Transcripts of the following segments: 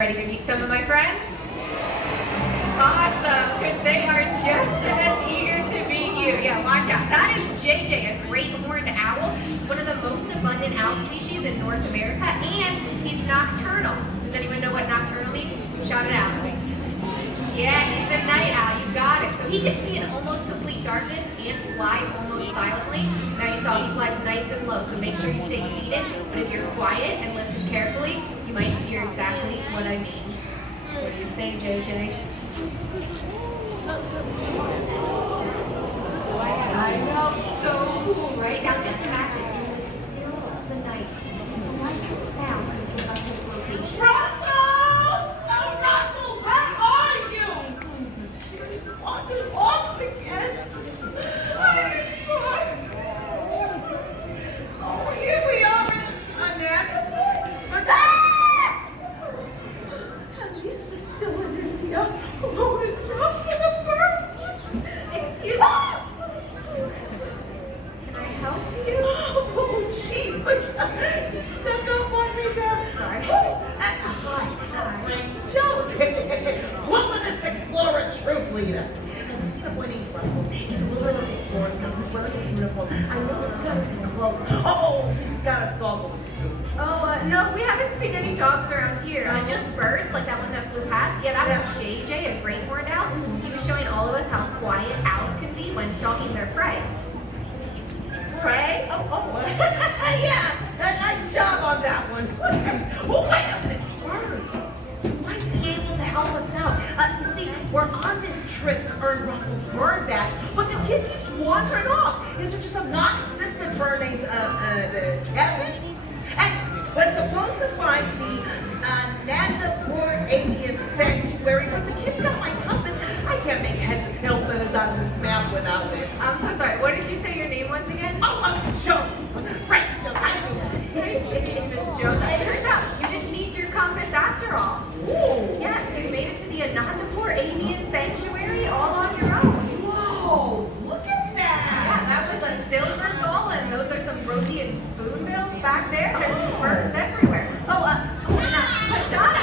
Ready to meet some of my friends? Awesome, because they are just as eager to meet you. Yeah, watch out. That is JJ, a great horned owl. It's one of the most abundant owl species in North America, and he's nocturnal. Does anyone know what nocturnal means? Shout it out. Yeah, he's a night owl. You got it. So he can see in almost complete darkness and fly almost silently. Now you saw he flies nice and low, so make sure you stay seated. But if you're quiet and listen carefully, you might hear exactly what I mean. What do you say, JJ? I know, so cool, right? Now just imagine, in the still of the night, the slightest sound could give us his location. Russell! Oh, Russell, where are you? She's wandered off again. I miss Russell. Oh, here we are in Anandapur. At least we're still in India. Oh, it's dropping a bird. Excuse me. Can I help you? Oh, gee, you snuck up on me there. Sorry. Hi, Frank Jones. What was this explorer troop leader? And you see the boy named Russell? He's a little explorer. He's wearing his uniform. I know he's got to be close. Oh, he's got a dog with him too. Oh, no, we haven't seen any dogs around here. Just birds, like that one that flew past. Yeah, that was JJ, a great horned owl. He was showing all of us how quiet owls can be when stalking their prey. Prey? Oh, yeah. Nice job on that one. Oh, wait a minute. Birds. You might be able to help us out. You see, we're on this trip to earn Russell's bird badge, but the kid keeps wandering off. Is there just a non-existent bird named Kevin? And we're supposed to find the Nandapur Avian Sanctuary, but the kid's got my compass. I can't make heads and tail feathers out of this map without it. I'm so sorry. What did you say your name was again? Oh, I'm Jones. Frank Jones. Nice to meet you, Miss Jones. It turns out you didn't need your compass after all. Ooh. Yeah, you made it to the Anandapur Avian Sanctuary all on your own. Whoa, look at Yeah, that. that was a silver gull, and those are some roseate spoonbills back there. There's birds everywhere. Oh, Madonna,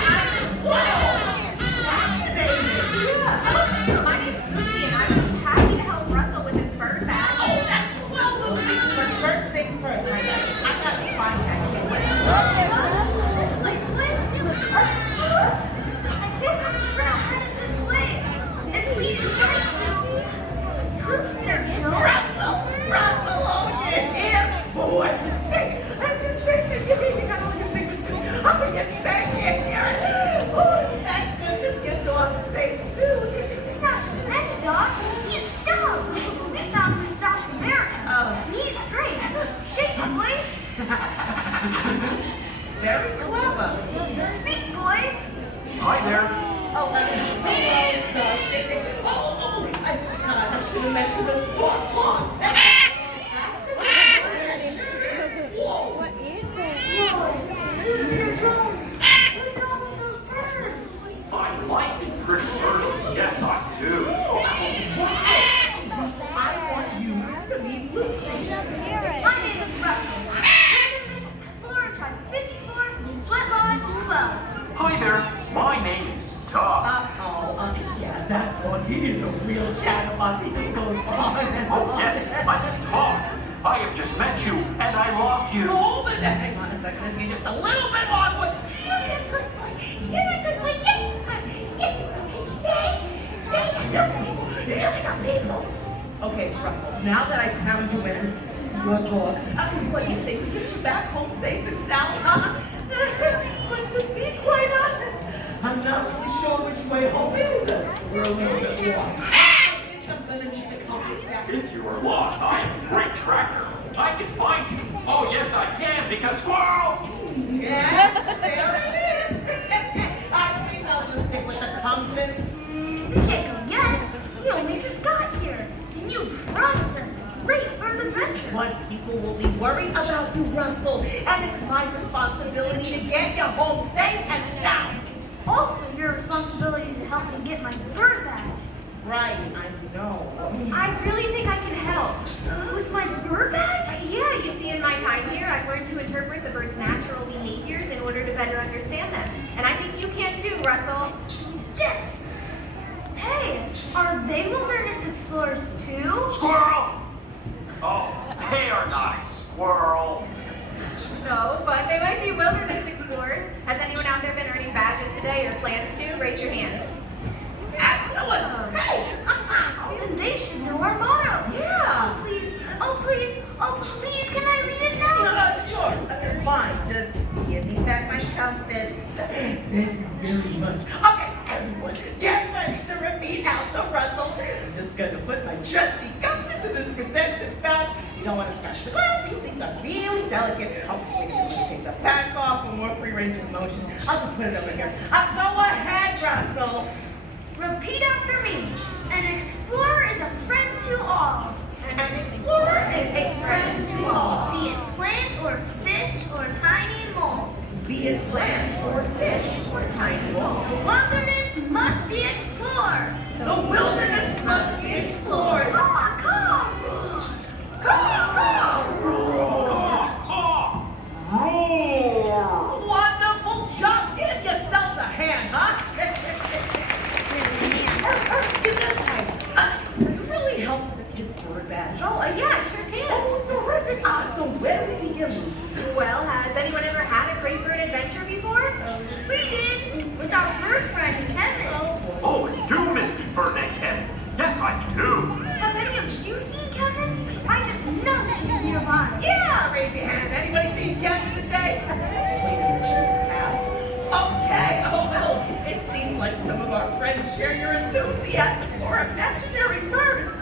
Fascinating. yeah. My name's Lucy, and I'm happy to help Russell with his bird badge. Oh, that's well, Lucy. But first things first, I got to find that kid. I think I'm trail headed this way. It's leading right to Troop Leader Russell, oh, you're here. Oh, I'm just saying. You really got all your fingers too. Oh, you're saying here. Oh, thank goodness your dog's safe too. It's not just any dog, it's a dog. We found him in South America. Oh. He's straight. Shake it, boy. Very clever. Speak, boy. Hi there. Oh, I forgot. I should have mentioned the dog. Whoa. Whoa, Two-Leader Jones. Look at all of those birds. I like the pretty birds. Yes, I do. I want you to meet Lucy. My name is Russell. We're the Explorer Tribe 54, Sweat Lodge 12. Hi there. My name is Todd. Yeah, that one. He is a real chatterbox. He just goes on and Oh, on. yes, I'm Todd. I have just met you, and I love you. No, but then, hang on a second. Let's get just a little bit awkward. You're a good boy. You're a good boy. Yes. Okay, stay. Here we go, people. Okay, Russell, now that I found you in your dog, what do you say we get you back home safe and sound, huh? But to be quite honest, I'm not really sure which way home is. We're a little bit lost. I'm gonna need to come back. If you are lost, I am a great tracker. I can find you. Oh, yes, I can, because squirrel! Yeah, there it is. I think I'll just stick with the compass. We can't go yet. We only just got here. And you promised us a great bird adventure. What people will be worried about you, Russell, and it's my responsibility to get you home safe and sound. It's also your responsibility to help me get my bird badge. Right, I know. I really think I can help. With my bird badge? Yeah, you see, in my time here, I've learned to interpret the bird's natural behaviors in order to better understand them. And I think you can too. you very much. Okay, everyone, get ready to repeat out the Russell. I'm just gonna put my trusty compass in this protective pouch. You don't want to scratch the glass. These things are really delicate. Oh, wait a minute. Let me take the back off for more free range of motion. I'll just put it over here. Go ahead, Russell. Repeat after me. An explorer is a friend to all. An explorer is a friend to all. Be it plant or fish or tiny mole. Be it plant or fish or tiny mole. The wilderness must be explored. The wilderness must be explored. Caw, caw. Roar! Wonderful job! Give yourselves a hand, huh? You really helped with the kids' bird badge. Oh, yeah, I sure can. Oh, terrific! So where do we begin, Lucy? Well, has anyone ever had a great bird adventure before? We did. With our bird friend, Kevin. Oh, I do miss the bird and Kevin. Yes, I do. Have any of you seen Kevin? I just know she's nearby. Yeah, raise your hand. Anybody seen Kevin today? Wait a minute. Have? Okay. Oh, well, it seems like some of our friends share your enthusiasm for imaginary birds.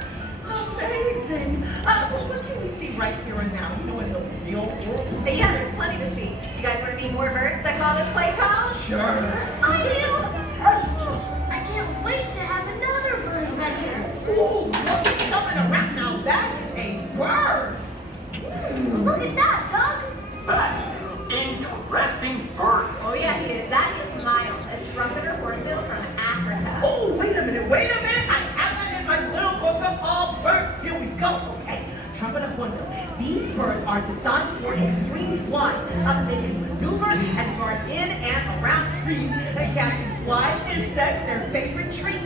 Amazing. Well, what can we see right here and now? You know, in the real world? But yeah, there's plenty to see. You guys want to meet more birds that call this place home? Sure. I do. I can't wait to have another bird adventure. Ooh, look, it's coming around now. That is a bird. Look at that, Doug. That is an interesting bird. Oh yeah, he is. That is Miles, a trumpeter hornbill from Africa. Oh, wait a minute. I have that in my little book of all birds. Here we go. Okay, trumpet of hornbill. These birds are designed for extreme flying. They can maneuver and guard in and around trees. They catch and fly insects, their favorite treat,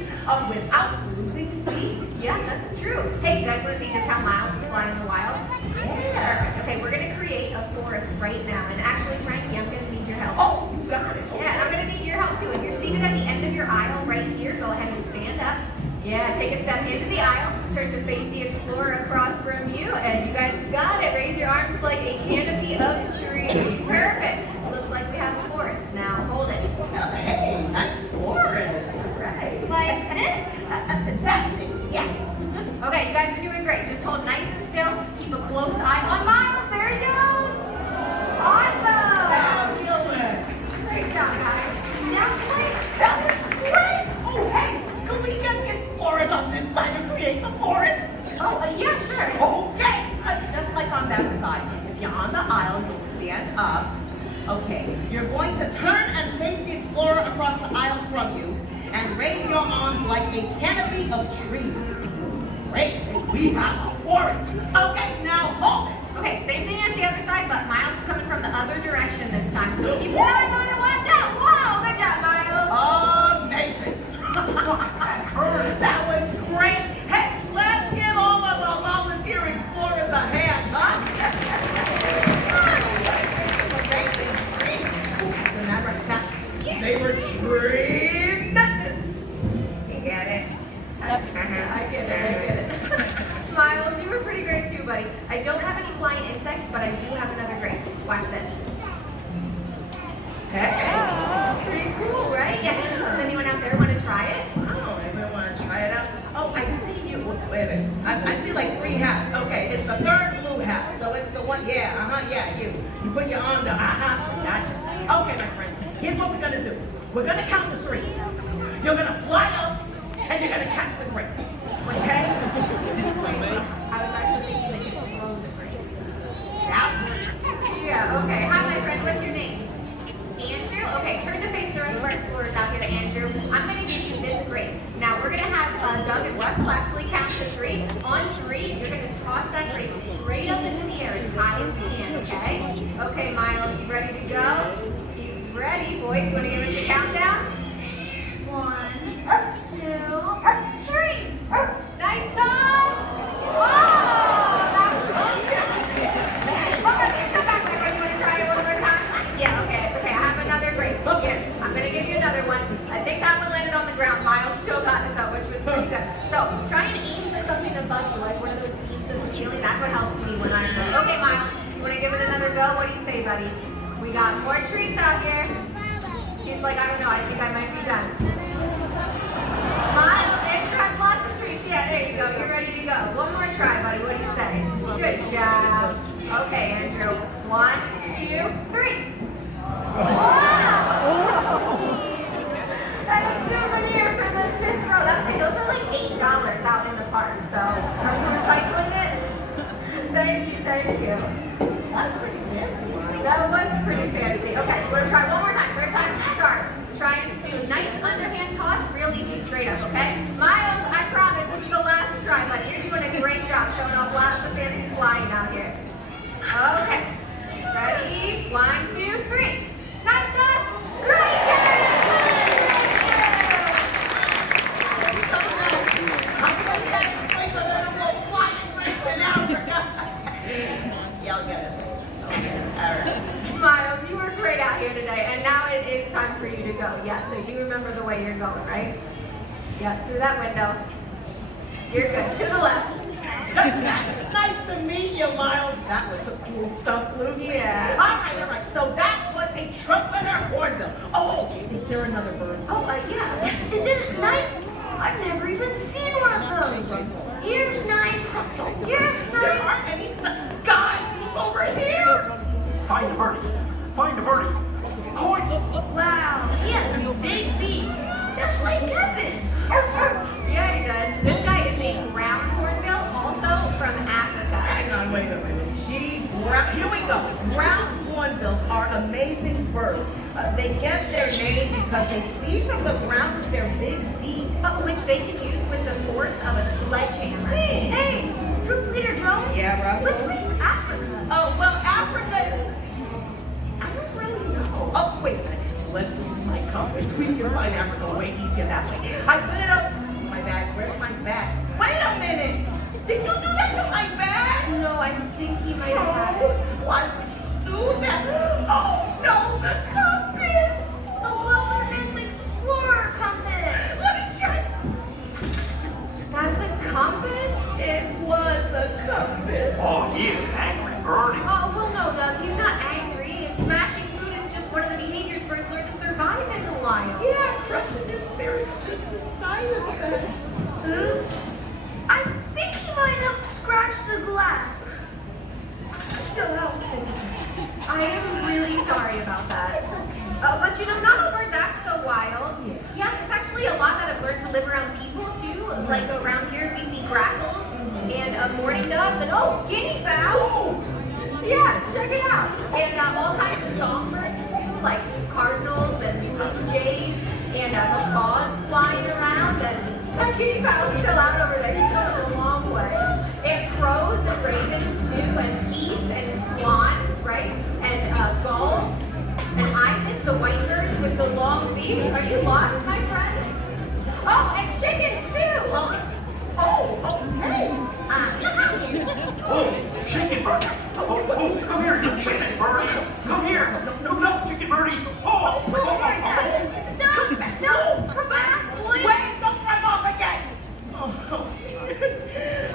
without losing speed. Yeah, that's true. Hey, you guys want to see just how Miles can fly in the wild? Yeah. Okay, we're going to create a forest right now. And actually, Frankie, I'm going to need your help. Oh, you got it. Okay. Yeah, I'm going to need your help too. If you're seated at the end of your aisle right here, go ahead and stand up. Yeah, take a step into the aisle, turn to face the explorer across from you, and you guys got it. Raise your arms like a canopy of trees. Perfect. Looks like we have a forest. Now hold it. Hey, nice forest. Right. Like this? That thing. Yeah. Okay, you guys are doing great. Just hold nice and still. Keep a close eye on Miles. There he goes. Awesome. Fabulous. Great job, guys. Now play. That was great. Oh, hey, can we get the explorers on this side and create the forest? Oh, yeah, sure. Okay, just like on that side. If you're on the aisle, you'll stand up. Okay, you're going to turn and face the explorer across the aisle from you and raise your arms like a canopy of trees. Great, we have a forest. Okay, now hold it. Okay, same thing as the other side, but Miles is coming from the other direction this time. So keep your eye on it. Watch out. Wow, good job, Miles. Amazing. That was great. Hey, let's give all of our volunteer explorers a hand, huh? As a matter of fact, they were tremendous. You get it? I get it. Miles, you were pretty great too, buddy. I don't have any flying insects, but I do have another great. Watch this. Hey. Pretty cool, right? Yeah. Does anyone out there want to try it? Oh, anybody want to try it out? Oh, I see you. Wait a minute. I see like 3 hats. Okay, it's the third blue hat. So it's the one, yeah, you. You put your arm down. Gotcha. Okay, my friend. Here's what we're going to do. We're going to count to 3. You're going to fly up, and you're going to catch the grape. Okay? I was actually thinking that you could blow the grape. Yeah. Yeah, okay. Hi, my friend. What's your name? Andrew? Okay, turn to face the rest of our explorers out here to Andrew. I'm going to give you this grape. Now, we're going to have Doug and Russell actually count to 3. On 3, you're going to toss that grape straight up into the air as high as you can, okay? Okay, Miles, you ready to go? He's ready. Boys, you want to give us the countdown? 1, 2, 3. Nice toss! Wow! That was okay, come back, my friend. You want to try it one more time? Yeah, okay, it's okay. I have another grape. Here, I'm going to give you another one. I think that one landed on the ground. Miles still got it though, which was pretty good. So, try and aim for something above you, like one of those beams in the ceiling. That's what helps me when I'm good. Okay, Miles, you want to give it another go? What do you say, buddy? We got more treats out here. He's he's like, I don't know, I think I might be done. Miles, Andrew has lots of treats. Yeah, there you go. You're ready to go. One more try, buddy. What do you say? Good job. Okay, Andrew. 1, 2, 3. Wow! And a souvenir for the 5th row. That's great. Those are like $8 out in the park. So, are you recycling it? Thank you, thank you. That's pretty fancy. That was pretty fancy. Okay, we're gonna try one more time. Third time's the start. Try and do a nice underhand toss, real easy straight up, okay? Miles, I promise this is the last try, buddy. You're doing a great job showing off lots of fancy flying out here. Okay. Ready? 1, 2, 3. Nice toss. Great game! Y'all get it. All right. Miles, you were great out here today, and now it is time for you to go. Yeah, so you remember the way you're going, right? Yeah, through that window. You're good. To the left. Nice to meet you, Miles. That was some cool stuff, Lucy. Yeah. All right. So that was a trumpeter hornbill. Oh, is there another bird? Oh, yeah. Is it a snipe? I've never even seen one of those. Here's snipe. Here's There snipe. aren't any such guys over here. Find the birdie. Find the birdie. Point. Wow, he has a big beak. Just like Kevin. Yeah, he does. This guy is a ground hornbill, also from Africa. Hang on, wait a minute. Here we go. Ground hornbills are amazing birds. They get their name because they feed from the ground with their big beak. Which they can use with the force of a sledgehammer. Hey, Troop Leader Jones. Yeah, Russell? Which way's Africa? Oh, well, Africa is... I don't really know. Oh, wait a minute. Let's use my compass. We can find Africa way easier that way. I put it up. My bag. Where's my bag? Wait a minute. Did you do that to my bag? No, I think he might have had it. Why would you do that? Oh, no, the compass. The Wilderness Explorer compass. Let me check. That's a compass? It was a compass. Oh, he is an angry birdie. Oh, well, no, Doug. He's not angry. Smashing food is just one of the behaviors birds learn to survive in the wild. Yeah, crushing their spirits just a side effect. Oops. I think he might have scratched the glass. Still out. I am really sorry about that. But you know, not all birds act so wild. Yeah, there's actually a lot that have learned to live around people too. Like around here, we see grackles and mourning doves and guinea fowl. Yeah, check it out. And all kinds of songbirds too, like cardinals and blue jays and macaws flying around. And that guinea fowl's still out over there. He's going a long way. And crows and ravens too, and geese and swans, right? And gulls. And ibis, the white birds with the long beaks. Are you lost, my friend? Oh, and chickens too. Hey. Oh, chicken birdies. Oh, come here, you chicken birdies. Come here. No, chicken birdies. Oh. No, come back, boy. Wait, don't run off again. Oh,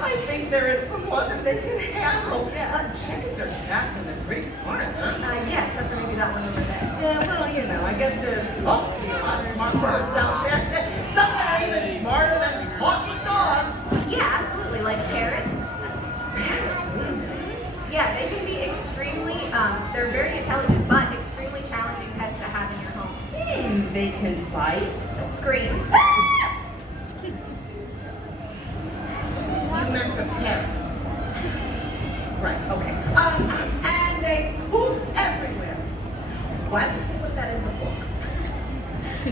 I think they're in for more than they can handle. Chickens are fast and they're pretty smart, huh? Yeah, except for maybe that one over there. Yeah, well, you know, I guess there's a lot of smart birds out there. Some that are even smarter than talking dogs. Yeah, absolutely. Like parrots. Yeah, they can be extremely, they're very intelligent, but extremely challenging pets to have in your home. They can bite. Scream. You meant the parrots. Right, okay. And they poop everywhere. Why would you put that in the book?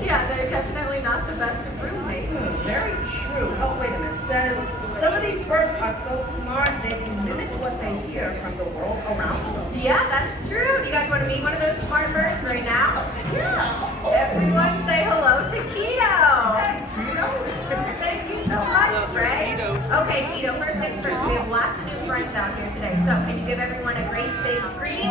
Yeah, they're definitely not the best of roommates. Very true. Oh, wait a minute. It says some of these birds are so smart they can mimic what they hear from the world around them. Yeah, that's true. Do you guys want to meet one of those smart birds right now? Yeah. Everyone say hello to Keto. Keto. Thank you so much, Ray. Okay, Keto, first things first, we have lots of new friends out here today. So can you give everyone a great big greeting?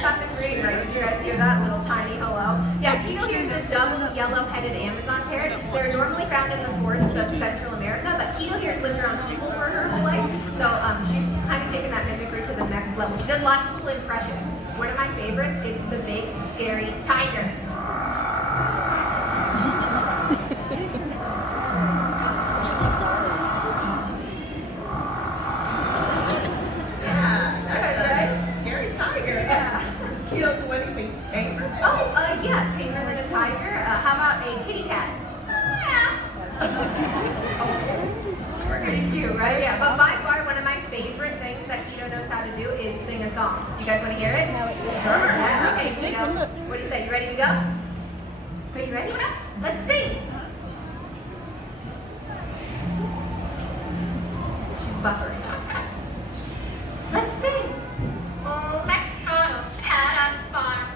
Got the greeting right. Did you guys hear that little tiny hello? Yeah, Keto here is a double yellow-headed Amazon parrot. They're normally found in the forests of Central America, but Keto here has lived around people for her whole life. So she's kind of taken that mimicry to the next level. She does lots of cool impressions. one of my favorites is the big, scary tiger. Scary tiger. Yeah. You don't do anything tamer. Oh, yeah, tamer than a tiger. How about a kitty cat? We're pretty cute, right? Yeah, but by far one of my favorite things that Keto knows how to do is sing a song. You guys want to hear it? Sure. Yeah, okay, Keto. What do you say? You ready to go? Are you ready? Let's sing. She's buffering. Let's sing. Oh, MacDonald had a farm.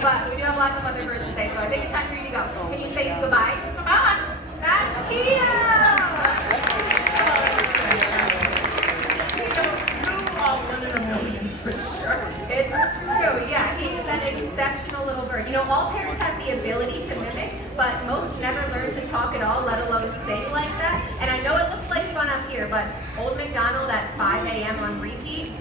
But we do have lots of other words to say, so I think it's time for you to go. Can you say goodbye? That's Keto! It's true, yeah. He is an exceptional little bird. You know, all parents have the ability to mimic, but most never learn to talk at all, let alone sing like that. And I know it looks like fun up here, but Old MacDonald at 5 a.m. on repeat,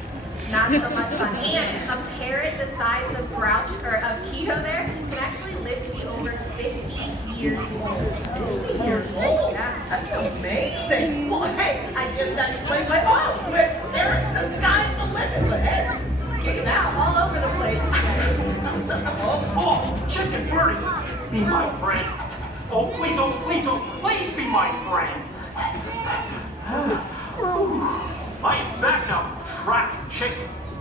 not so much fun. And a parrot the size of Grouch, or of Keto there, can actually live to be over 50 years old. 50 years old? Yeah. That's amazing. Well, hey, I just got to explain my oh, there is the sky's the limit, but hey, You're now all over the place. Oh, Chicken Birdie, be my friend. Oh, please, oh, please, oh, please be my friend. I am back now from tracking chickens.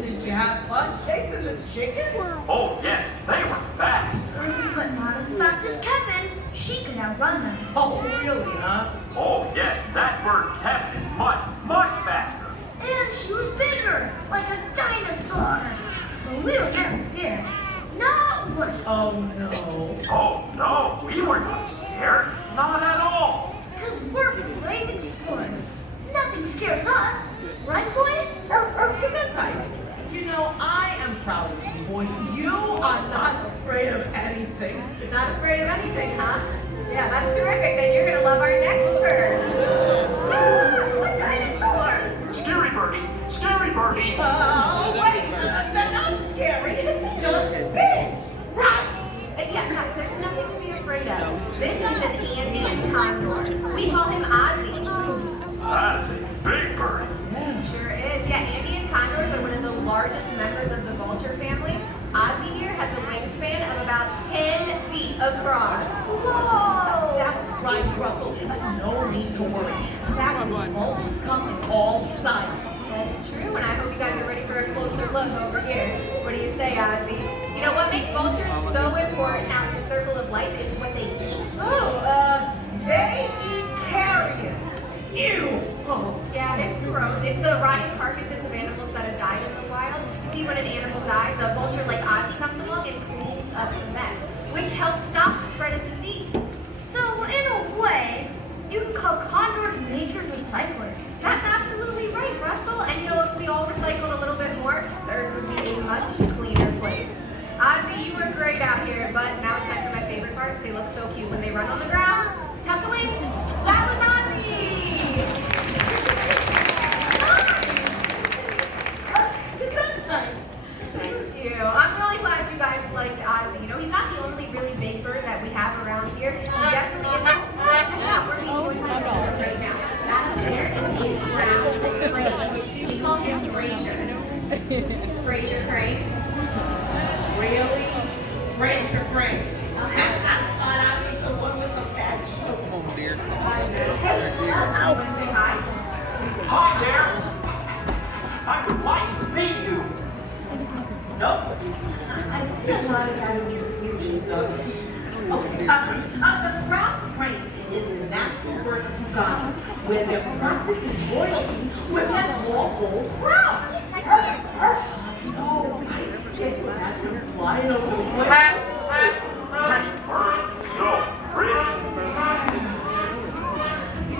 Did you have fun chasing the chickens? Oh, yes, they were fast. But not as fast as Kevin. She could outrun them. Oh, really, huh? Oh, yes, that bird Kevin is much, much faster. And she was bigger, like a dinosaur. But we were never scared. Not one. Oh, no. Oh, no, we were not scared. Not at all. Because we're brave explorers. Nothing scares us. Right, boy? Gesundheit. You know, I am proud of you, boys. You are not afraid of anything. Not afraid of anything, huh? Yeah, that's terrific. Then you're gonna love our next bird. A dinosaur. Scary Birdie, Scary Birdie. Oh, wait, they're not scary. Just big. Right. Yeah, there's nothing to be afraid of. This is an Andean condor. We call him Ozzy. That's a big birdie. Sure is. Yeah, Andean condors are one of the largest members of the vulture family. Ozzy here has a wingspan of about 10 feet across. Whoa! That's right, Russell. No need to worry. That vultures come in all sizes. That's true, and I hope you guys are ready for a closer look over here. What do you say, Ozzy? You know what makes vultures so important out in the circle of life is what they eat. They eat carrion. Ew. Oh. Yeah, it's gross. It's the rotting carcasses of animals that have died in the wild. You see, when an animal dies, a vulture like Ozzy comes along and cleans up the mess, which helps stop the spread of disease. So, in a way, you can call condors nature's recyclers. That's absolutely right, Russell. And you know, if we all recycled a little bit more, the earth would be a much cleaner place. Ozzy, you were great out here, but now it's time for my favorite part. They look so cute when they run on the ground. Tuck the wings. That was Ozzy! Gesundheit. Thank you. I'm really glad you guys liked Ozzy. You know, he's not the only really big bird that we have around here. He definitely is. Check it out. We're going to right now. That up there is a brown crane. We call him Fraser. Fraser Crane. Really? Fraser Crane. I thought I was the one with the bad show. I want to say hi. Hi there. I would like to meet you. Nope. I see a lot of that in your future, Doug. Okay, the brown crane is the national bird of Uganda, where they're practically royalty with that small gold crown. Oh, I can't imagine flying over the place. Pretty bird, so pretty.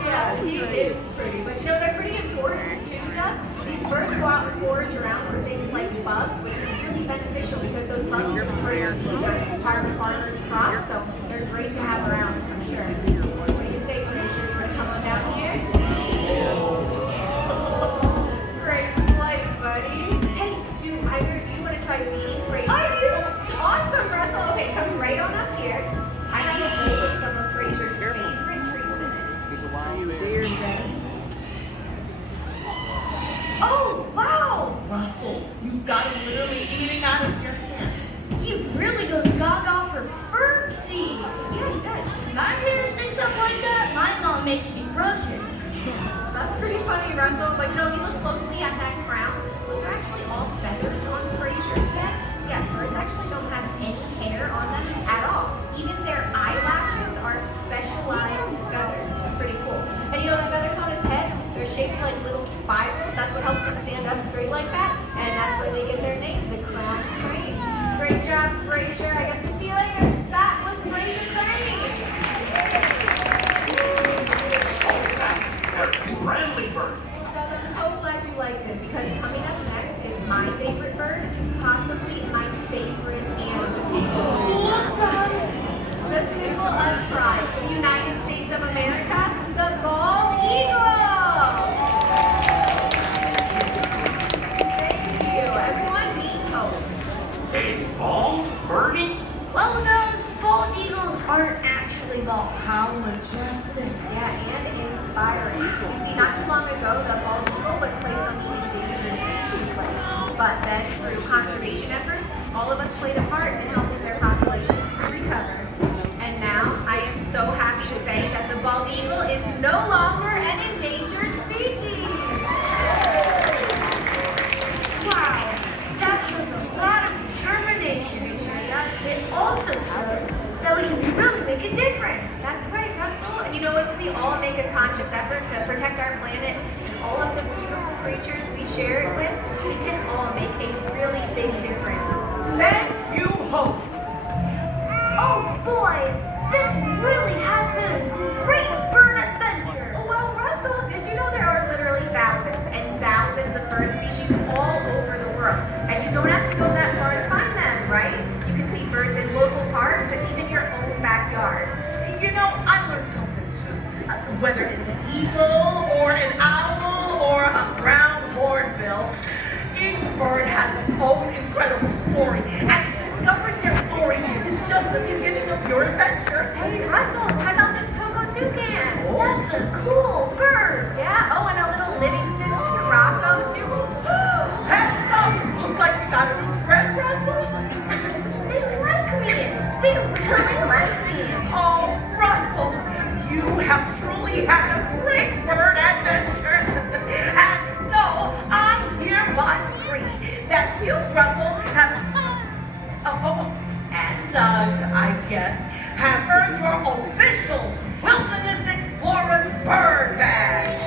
Yeah, he is pretty. But you know, they're pretty important too, Doug. These birds go out and forage around for things like bugs, which is really beneficial because those bugs that spread disease are part of the farmer's crop, so they're great to have around for sure. What do you say, Fraser? You want to come on down here? Great flight, buddy. Hey, do either of you want to try feeding Fraser? I do. Awesome, Russell. Okay, come right on up here. I have a bowl with some of Fraser's favorite treats in it. Oh, wow! Russell, you've got him literally eating out of your hand. He really goes gaga for bird seed. Yeah, he does. If I hear him say something like that, my mom makes me brush it. That's pretty funny, Russell. But you know, if you look closely at that crown, those are actually all feathers on Fraser's head. Yeah, birds actually don't have any hair on them at all. Even their eyelashes are specialized feathers. It's pretty cool. And you know, the feathers on his head, they're shaped like little spirals. That's what helps them stand up straight like that. And that's where they get their name, the crown crane. Great job, Fraser. I guess we'll see you later. That was Fraser Crane. Oh, that's a friendly bird. So I'm so glad you liked him because coming up next is my favorite bird, possibly my favorite animal. The symbol of pride for the United States of America, the bald eagle. Thank you. Everyone meet Hope. A bald birdie? Well, the bald eagles aren't actually bald. How majestic. Yeah, and inspiring. You see, not too long ago, the bald eagle was placed on the endangered species list. But then, through conservation efforts, all of us played a part in helping their populations to recover. And now, I am so happy to say that the bald eagle is no longer an endangered species. Wow, that shows a lot of determination. It also shows that we can really make a difference. That's right, Russell. And you know, if we all make a conscious effort to protect our planet and all of the beautiful creatures we share it with, we can all make a really big difference. Thank you, Hope. Oh boy, this really has been a great bird adventure. Well, Russell, did you know there are literally thousands and thousands of bird species all over the world? And you don't have to go that far to find them, right? You can see birds in local parks and even your own backyard. You know, I learned something too. Whether it's an eagle or an owl or a brown hornbill, each bird has its own incredible story. And discovering their story is just the beginning of your adventure. Hey, Russell, check out this Togo toucan. That's a cool bird. Yeah, oh, and a little Livingston Scirocco, too. Heads up! Looks like we got a new friend, Russell. They like me. They really like me. Oh, Russell, you have truly had a great bird adventure. And so, I hereby agree that you, Russell, have, and Doug, I guess, have earned your official Wilderness Explorer's Bird Badge.